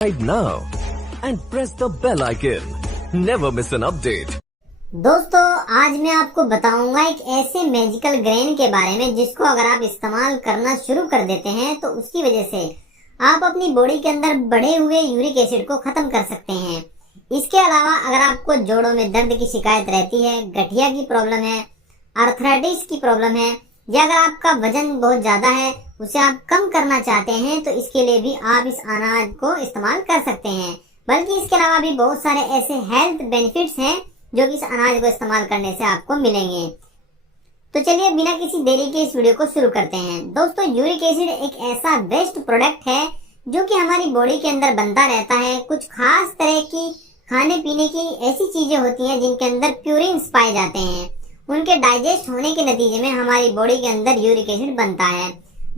Subscribe now and press the bell icon. Never miss an update. दोस्तों आज मैं आपको बताऊंगा एक ऐसे मैजिकल ग्रेन के बारे में जिसको अगर आप इस्तेमाल करना शुरू कर देते हैं तो उसकी वजह से आप अपनी बॉडी के अंदर बढ़े हुए यूरिक एसिड को खत्म कर सकते हैं। इसके अलावा अगर आपको जोड़ों में दर्द की शिकायत रहती है, गठिया की प्रॉब्लम है, आर्थराइटिस की प्रॉब्लम है, या अगर आपका वजन बहुत ज्यादा है उसे आप कम करना चाहते हैं तो इसके लिए भी आप इस अनाज को इस्तेमाल कर सकते हैं। बल्कि इसके अलावा भी बहुत सारे ऐसे हेल्थ बेनिफिट्स हैं जो कि इस अनाज को इस्तेमाल करने से आपको मिलेंगे। तो चलिए बिना किसी देरी के इस वीडियो को शुरू करते हैं। दोस्तों यूरिक एसिड एक ऐसा बेस्ट प्रोडक्ट है जो कि हमारी बॉडी के अंदर बनता रहता है। कुछ खास तरह की खाने पीने की ऐसी चीजें होती हैं जिनके अंदर प्यूरिन्स पाए जाते हैं। उनके डाइजेस्ट होने के नतीजे में हमारी बॉडी के अंदर यूरिक एसिड बनता है।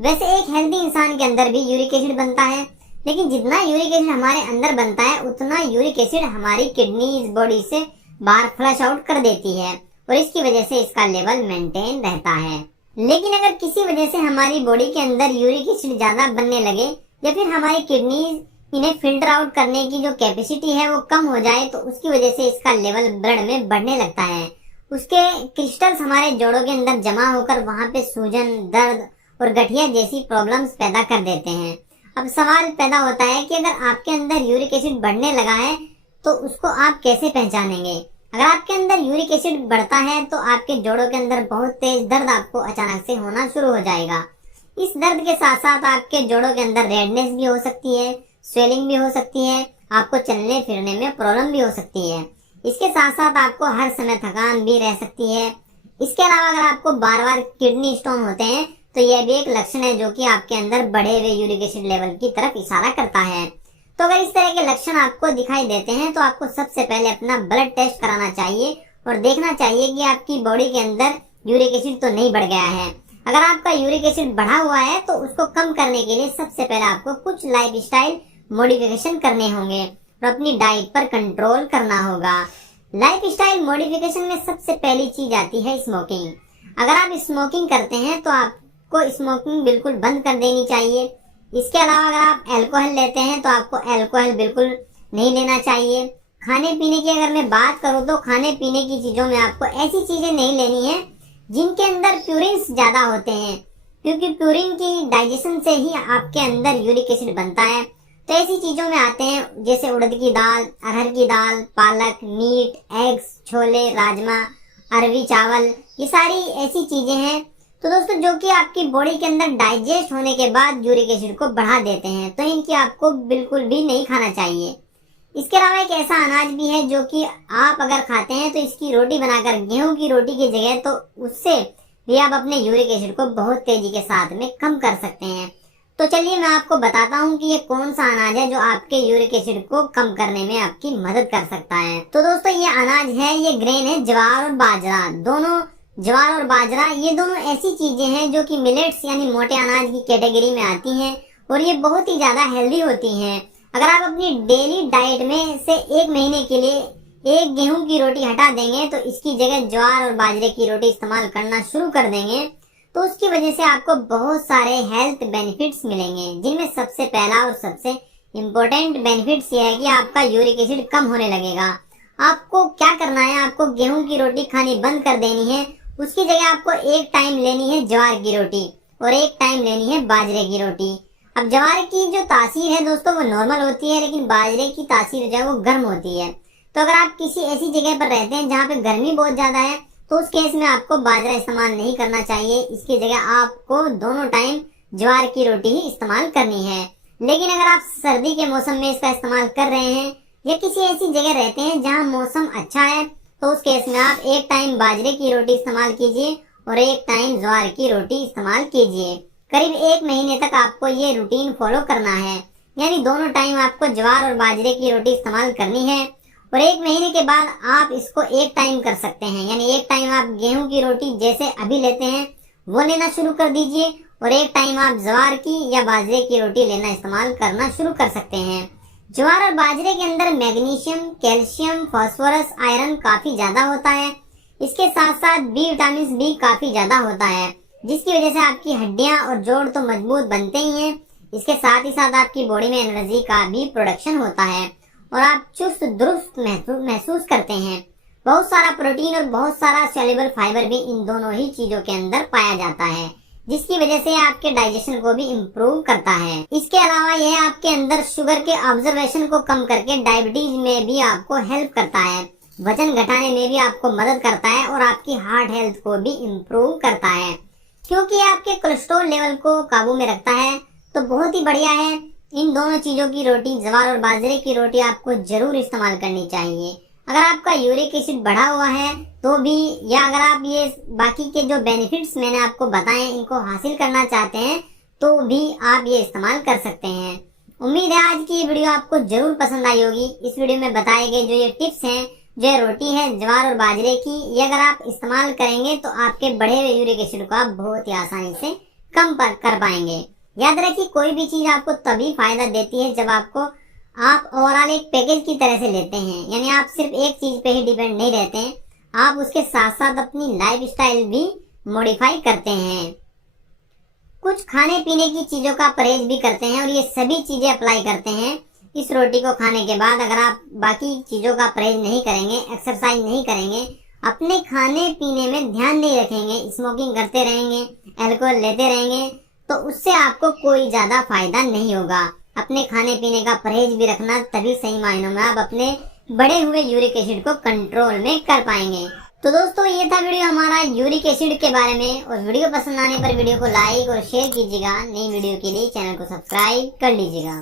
वैसे एक हेल्दी इंसान के अंदर भी यूरिक एसिड बनता है, लेकिन जितना यूरिक एसिड हमारे अंदर बनता है उतना यूरिक एसिड हमारी किडनीज बॉडी से बाहर फ्लश आउट कर देती है और इसकी वजह से इसका लेवल मेंटेन रहता है। लेकिन अगर किसी वजह से हमारी बॉडी के अंदर यूरिक एसिड ज्यादा बनने लगे या फिर हमारी किडनीज इन्हें फिल्टर आउट करने की जो कैपेसिटी है वो कम हो जाए तो उसकी वजह से इसका लेवल ब्लड में बढ़ने लगता है। उसके क्रिस्टल्स हमारे जोड़ों के अंदर जमा होकर वहां पे सूजन, दर्द और गठिया जैसी प्रॉब्लम्स पैदा कर देते हैं। अब सवाल पैदा होता है कि अगर आपके अंदर यूरिक एसिड बढ़ने लगा है तो उसको आप कैसे पहचानेंगे। अगर आपके अंदर यूरिक एसिड बढ़ता है तो आपके जोड़ों के अंदर बहुत तेज दर्द आपको अचानक से होना शुरू हो जाएगा। इस दर्द के साथ साथ आपके जोड़ों के अंदर रेडनेस भी हो सकती है, स्वेलिंग भी हो सकती है, आपको चलने फिरने में प्रॉब्लम भी हो सकती है। इसके साथ साथ आपको हर समय थकान भी रह सकती है। इसके अलावा अगर आपको बार बार किडनी स्टोन होते हैं तो यह भी एक लक्षण है जो कि आपके अंदर बढ़े हुए यूरिक एसिड लेवल की तरफ इशारा करता है। तो अगर इस तरह के लक्षण आपको दिखाई देते हैं तो आपको सबसे पहले अपना ब्लड टेस्ट कराना चाहिए और देखना चाहिए कि आपकी बॉडी के अंदर यूरिक एसिड तो नहीं बढ़ गया है। अगर आपका यूरिक एसिड बढ़ा हुआ है तो उसको कम करने के लिए सबसे पहले आपको कुछ लाइफस्टाइल मॉडिफिकेशन करने होंगे और अपनी डाइट पर कंट्रोल करना होगा। लाइफस्टाइल मॉडिफिकेशन में सबसे पहली चीज आती है स्मोकिंग। अगर आप स्मोकिंग करते हैं तो आपको स्मोकिंग बिल्कुल बंद कर देनी चाहिए। इसके अलावा अगर आप अल्कोहल लेते हैं तो आपको अल्कोहल बिल्कुल नहीं लेना चाहिए। खाने पीने की अगर मैं बात करूं तो खाने पीने की चीजों में आपको ऐसी चीजें नहीं लेनी है जिनके अंदर प्यूरिन्स ज्यादा होते हैं, क्योंकि प्यूरिन की डाइजेशन से ही आपके अंदर यूरिक एसिड बनता है। तो ऐसी चीजों में आते हैं जैसे उड़द की दाल, अरहर की दाल, पालक, मीट, एग्स, छोले, राजमा, अरवी चावल, ये सारी ऐसी चीजें हैं तो दोस्तों जो कि आपकी बॉडी के अंदर डाइजेस्ट होने के बाद यूरिक एसिड को बढ़ा देते हैं, तो इनकी आपको बिल्कुल भी नहीं खाना चाहिए। इसके अलावा एक ऐसा अनाज भी है जो कि आप अगर खाते हैं तो इसकी रोटी बनाकर गेहूं की रोटी की जगह तो उससे भी आप अपने यूरिक एसिड को बहुत तेजी के साथ में कम कर सकते हैं। तो चलिए मैं आपको बताता हूँ कि ये कौन सा अनाज है जो आपके यूरिक एसिड को कम करने में आपकी मदद कर सकता है। तो दोस्तों ये अनाज है, ये ग्रेन है ज्वार और बाजरा। दोनों ज्वार और बाजरा ये दोनों ऐसी चीजें हैं जो कि मिलेट्स यानी मोटे अनाज की कैटेगरी में आती हैं और ये बहुत ही ज्यादा हेल्दी होती हैं। अगर आप अपनी डेली डाइट में से एक महीने के लिए एक गेहूं की रोटी हटा देंगे तो इसकी जगह ज्वार और बाजरे की रोटी इस्तेमाल करना शुरू कर देंगे तो उसकी वजह से आपको बहुत सारे हेल्थ बेनिफिट्स मिलेंगे, जिनमें सबसे पहला और सबसे इम्पोर्टेंट बेनिफिट्स ये है कि आपका यूरिक एसिड कम होने लगेगा। आपको क्या करना है, आपको गेहूं की रोटी खानी बंद कर देनी है। उसकी जगह आपको एक टाइम लेनी है ज्वार की रोटी और एक टाइम लेनी है बाजरे की रोटी। अब ज्वार की जो तासीर है दोस्तों वो नॉर्मल होती है, लेकिन बाजरे की तासीर जो है वो गर्म होती है। तो अगर आप किसी ऐसी जगह पर रहते हैं जहाँ पे गर्मी बहुत ज्यादा है तो उस केस में आपको बाजरा इस्तेमाल नहीं करना चाहिए। इसकी जगह आपको दोनों टाइम ज्वार की रोटी ही इस्तेमाल करनी है। लेकिन अगर आप सर्दी के मौसम में इसका इस्तेमाल कर रहे हैं या किसी ऐसी जगह रहते हैं जहाँ मौसम अच्छा है तो उस केस में आप एक टाइम बाजरे की रोटी इस्तेमाल कीजिए और एक टाइम ज्वार की रोटी इस्तेमाल कीजिए। करीब एक महीने तक आपको ये रूटीन फॉलो करना है, यानी दोनों टाइम आपको ज्वार और बाजरे की रोटी इस्तेमाल करनी है और एक महीने के बाद आप इसको एक टाइम कर सकते हैं। यानी एक टाइम आप गेहूं की रोटी जैसे अभी लेते हैं वो लेना शुरू कर दीजिए और एक टाइम आप ज्वार की या बाजरे की रोटी लेना इस्तेमाल करना शुरू कर सकते हैं। ज्वार और बाजरे के अंदर मैग्नीशियम, कैल्शियम, फास्फोरस, आयरन काफी ज्यादा होता है। इसके साथ साथ बी विटामिन भी काफी ज्यादा होता है, जिसकी वजह से आपकी हड्डियां और जोड़ तो मजबूत बनते ही हैं, इसके साथ ही साथ आपकी बॉडी में एनर्जी का भी प्रोडक्शन होता है और आप चुस्त दुरुस्त महसूस करते हैं। बहुत सारा प्रोटीन और बहुत सारा सॉल्युबल फाइबर भी इन दोनों ही चीजों के अंदर पाया जाता है, जिसकी वजह से आपके डाइजेशन को भी इम्प्रूव करता है। इसके अलावा यह आपके अंदर शुगर के ऑब्जर्वेशन को कम करके डायबिटीज में भी आपको हेल्प करता है, वजन घटाने में भी आपको मदद करता है और आपकी हार्ट हेल्थ को भी इम्प्रूव करता है, क्योंकि आपके कोलेस्ट्रॉल लेवल को काबू में रखता है। तो बहुत ही बढ़िया है। इन दोनों चीजों की रोटी, ज्वार और बाजरे की रोटी आपको जरूर इस्तेमाल करनी चाहिए। अगर आपका यूरिक एसिड बढ़ा हुआ है तो भी, या अगर आप ये बाकी के जो बेनिफिट्स मैंने आपको बताए इनको हासिल करना चाहते हैं तो भी आप ये इस्तेमाल कर सकते हैं। उम्मीद है आज की ये वीडियो आपको जरूर पसंद आई होगी। इस वीडियो में बताए गए जो ये टिप्स हैं, जो ये रोटी है ज्वार और बाजरे की, ये अगर आप इस्तेमाल करेंगे तो आपके बढ़े हुए यूरिक एसिड को आप बहुत ही आसानी से कम कर पाएंगे। याद रखिए, कोई भी चीज आपको तभी फायदा देती है जब आप ओवरऑल एक पैकेज की तरह से लेते हैं, यानी आप सिर्फ एक चीज पे ही डिपेंड नहीं रहते हैं, आप उसके साथ साथ अपनी लाइफस्टाइल भी मॉडिफाई करते हैं। कुछ खाने पीने की चीजों का परहेज भी करते हैं और ये सभी चीजें अप्लाई करते हैं इस रोटी को खाने के बाद। अगर आप बाकी चीजों का परहेज नहीं करेंगे, एक्सरसाइज नहीं करेंगे, अपने खाने पीने में ध्यान नहीं रखेंगे, स्मोकिंग करते रहेंगे, अल्कोहल लेते रहेंगे, तो उससे आपको कोई ज्यादा फायदा नहीं होगा। अपने खाने पीने का परहेज भी रखना, तभी सही मायनों में आप अपने बढ़े हुए यूरिक एसिड को कंट्रोल में कर पाएंगे। तो दोस्तों, ये था वीडियो हमारा यूरिक एसिड के बारे में, और वीडियो पसंद आने पर वीडियो को लाइक और शेयर कीजिएगा। नई वीडियो के लिए चैनल को सब्सक्राइब कर लीजिएगा।